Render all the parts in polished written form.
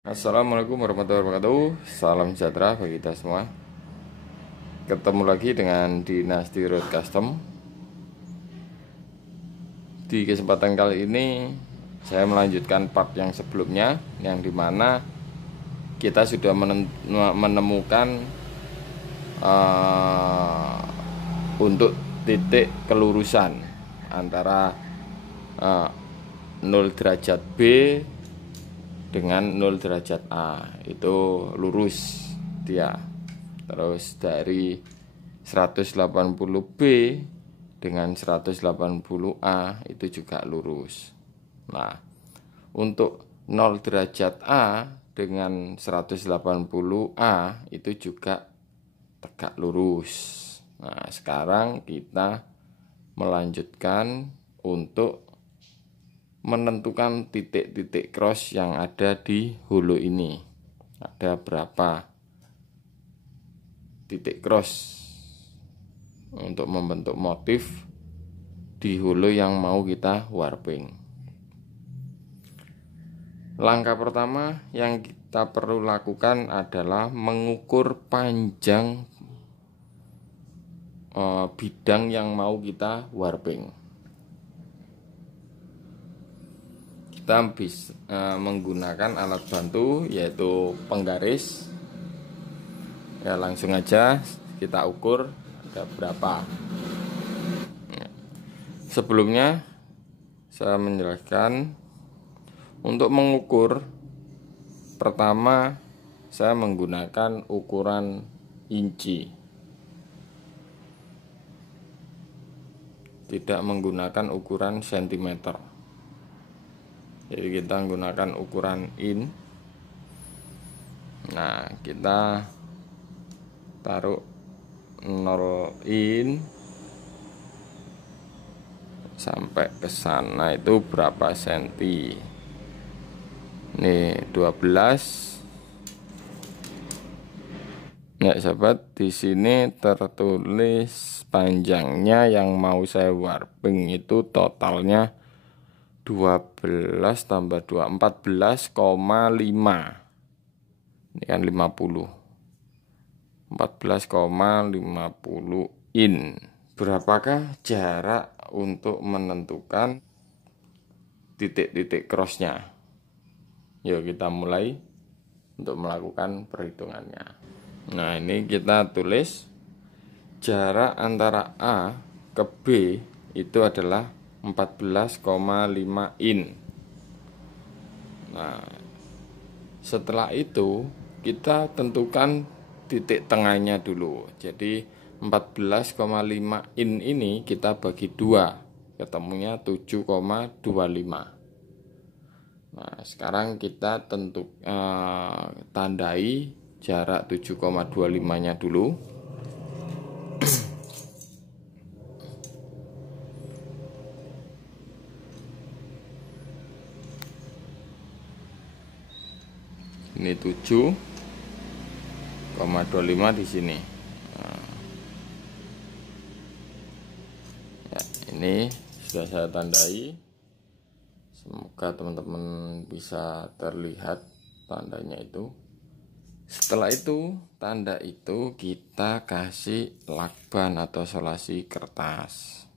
Assalamualaikum warahmatullahi wabarakatuh. Salam sejahtera bagi kita semua. Ketemu lagi dengan Dinasti Road Custom. Di kesempatan kali ini saya melanjutkan part yang sebelumnya, yang dimana kita sudah menemukan untuk titik kelurusan antara 0 derajat B dengan 0 derajat A, itu lurus dia. Terus dari 180B dengan 180A itu juga lurus. Nah, untuk 0 derajat A dengan 180A itu juga tegak lurus. Nah, sekarang kita melanjutkan untuk menentukan titik-titik cross yang ada di hulu ini. Ada berapa titik cross untuk membentuk motif di hulu yang mau kita warping. Langkah pertama yang kita perlu lakukan adalah mengukur panjang bidang yang mau kita warping. Kita bisa menggunakan alat bantu yaitu penggaris. Ya, langsung aja kita ukur ada berapa. Sebelumnya saya menjelaskan untuk mengukur, pertama saya menggunakan ukuran inci, tidak menggunakan ukuran sentimeter. Jadi kita menggunakan ukuran in. Nah, kita taruh 0 in sampai ke sana itu berapa senti? Nih 12. Nah, sahabat, di sini tertulis panjangnya yang mau saya warping itu totalnya 12 tambah 2 14,5. Ini kan 50. 14,50 in. Berapakah jarak untuk menentukan titik-titik crossnya? Yuk kita mulai untuk melakukan perhitungannya. Nah, ini kita tulis jarak antara A ke B itu adalah 14,5 in. Nah, setelah itu kita tentukan titik tengahnya dulu. Jadi 14,5 in ini kita bagi 2, ketemunya 7,25. Nah, sekarang kita tandai jarak 7,25-nya dulu. Ini 7,25 di sini. Nah, ya, ini sudah saya tandai. Semoga teman-teman bisa terlihat tandanya itu. Setelah itu, tanda itu kita kasih lakban atau solasi kertas.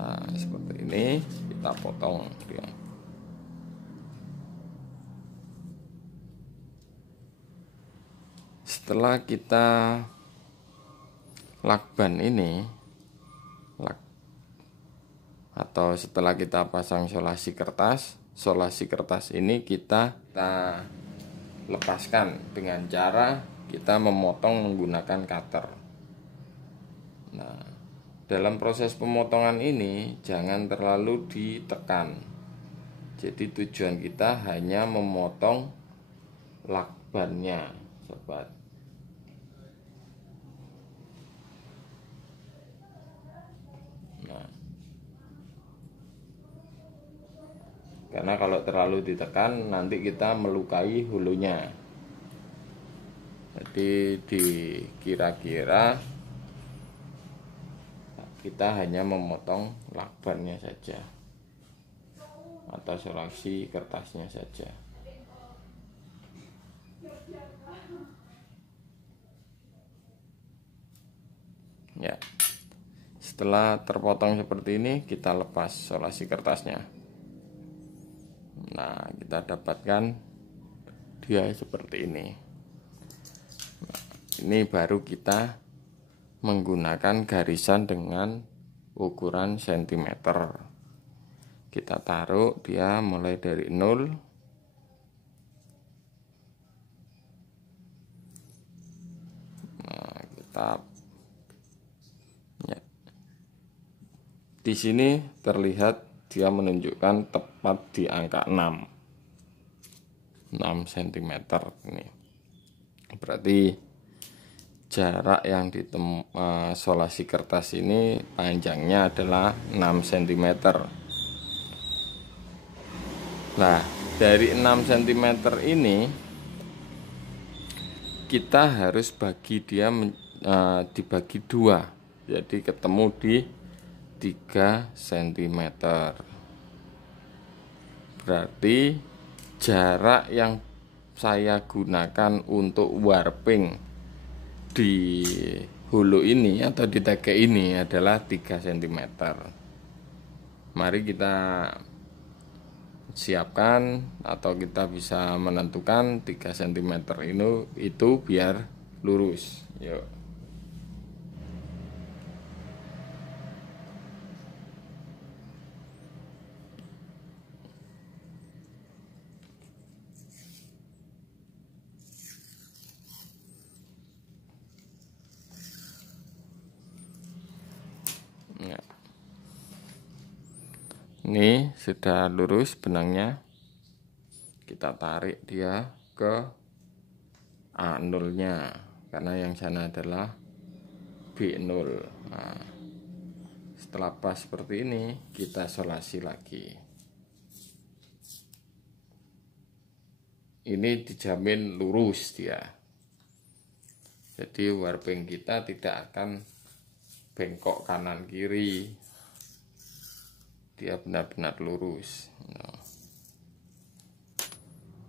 Nah, seperti ini kita potong dia. Setelah kita lakban ini, atau setelah kita pasang solasi kertas ini kita lepaskan dengan cara kita memotong menggunakan cutter. Nah, dalam proses pemotongan ini jangan terlalu ditekan. Jadi tujuan kita hanya memotong lakbannya, sobat. Nah, karena kalau terlalu ditekan nanti kita melukai hulunya. Jadi kira-kira kita hanya memotong lakbannya saja atau solusi kertasnya saja. Ya, setelah terpotong seperti ini, kita lepas solusi kertasnya. Nah, kita dapatkan dia seperti ini. Nah, ini baru kita menggunakan garisan dengan ukuran cm. Kita taruh dia mulai dari 0. Nah, kita ya. Di sini terlihat dia menunjukkan tepat di angka 6 cm ini. Berarti jarak yang solasi kertas ini panjangnya adalah 6 cm. Nah, dari 6 cm ini kita harus bagi dia dibagi 2. Jadi ketemu di 3 cm. Berarti jarak yang saya gunakan untuk warping di hulu ini atau di tegak ini adalah 3 cm. Mari kita siapkan atau kita bisa menentukan 3 cm itu biar lurus. Yuk. Ini sudah lurus benangnya. Kita tarik dia ke A0 nya, karena yang sana adalah B0. Nah, setelah pas seperti ini, kita solasi lagi. Ini dijamin lurus dia. Jadi warping kita tidak akan bengkok kanan kiri. Dia benar-benar lurus.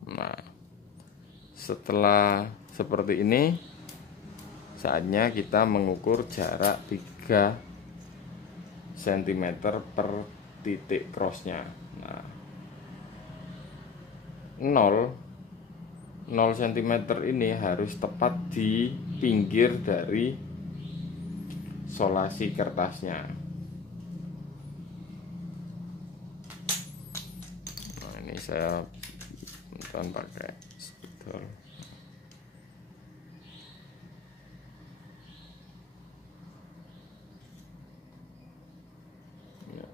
Nah, setelah seperti ini, saatnya kita mengukur jarak 3 cm per titik crossnya. Nah, 0 cm ini harus tepat di pinggir dari solasi kertasnya. Ini saya pakai spidol. Ya.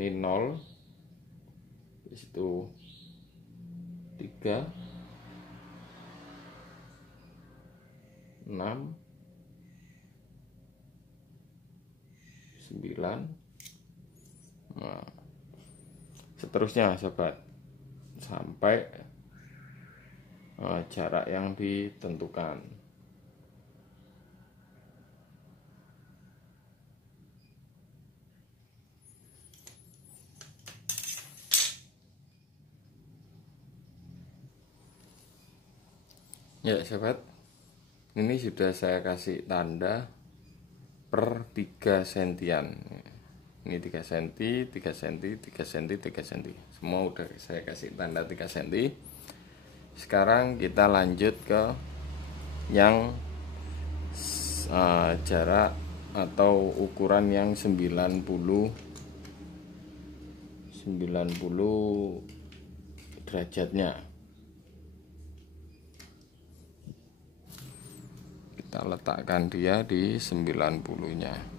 Ini 0, di situ 3, 6, 9. Nah, seterusnya sobat, sampai jarak yang ditentukan. Ya sobat, ini sudah saya kasih tanda per 3 sentian. Ini 3 cm, 3 cm, 3 cm, 3 cm. Semua udah saya kasih tanda 3 cm. Sekarang kita lanjut ke yang jarak atau ukuran yang 90 derajatnya. Kita letakkan dia di 90-nya.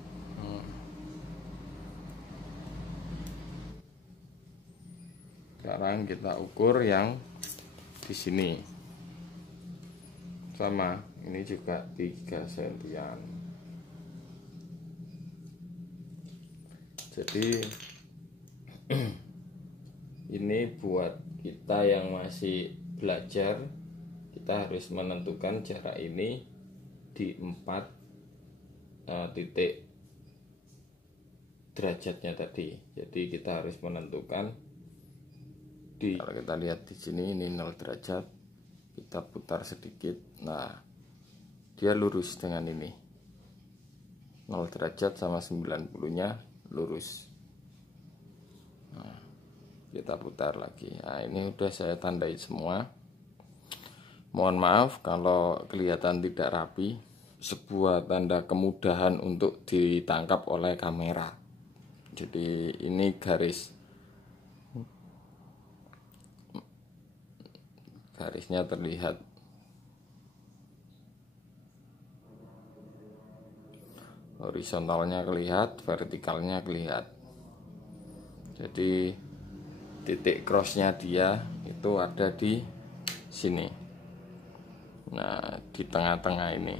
Sekarang kita ukur yang di sini. Sama, ini juga 3 sentian. Jadi ini buat kita yang masih belajar, kita harus menentukan jarak ini di 4 titik derajatnya tadi. Jadi kita harus menentukan kalau kita lihat di sini ini 0 derajat, kita putar sedikit. Nah, dia lurus dengan ini. 0 derajat sama 90-nya lurus. Nah, kita putar lagi. Nah, ini udah saya tandai semua. Mohon maaf kalau kelihatan tidak rapi. Sebuah tanda kemudahan untuk ditangkap oleh kamera. Jadi ini garisnya terlihat. Horizontalnya kelihatan, vertikalnya kelihatan. Jadi titik crossnya dia itu ada di sini. Nah, di tengah-tengah ini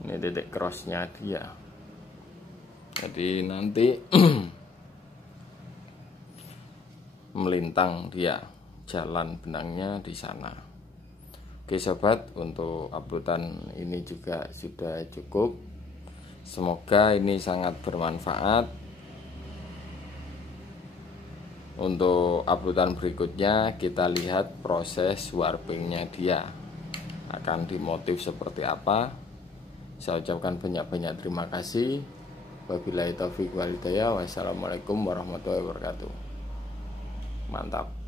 titik crossnya dia. Jadi nanti melintang dia, jalan benangnya di sana. Oke sobat, untuk uploadan ini juga sudah cukup. Semoga ini sangat bermanfaat. Untuk uploadan berikutnya kita lihat proses warpingnya dia akan dimotif seperti apa. Saya ucapkan banyak-banyak terima kasih. Wabillahi taufiq wal hidayah. Wassalamualaikum warahmatullahi wabarakatuh. Mantap.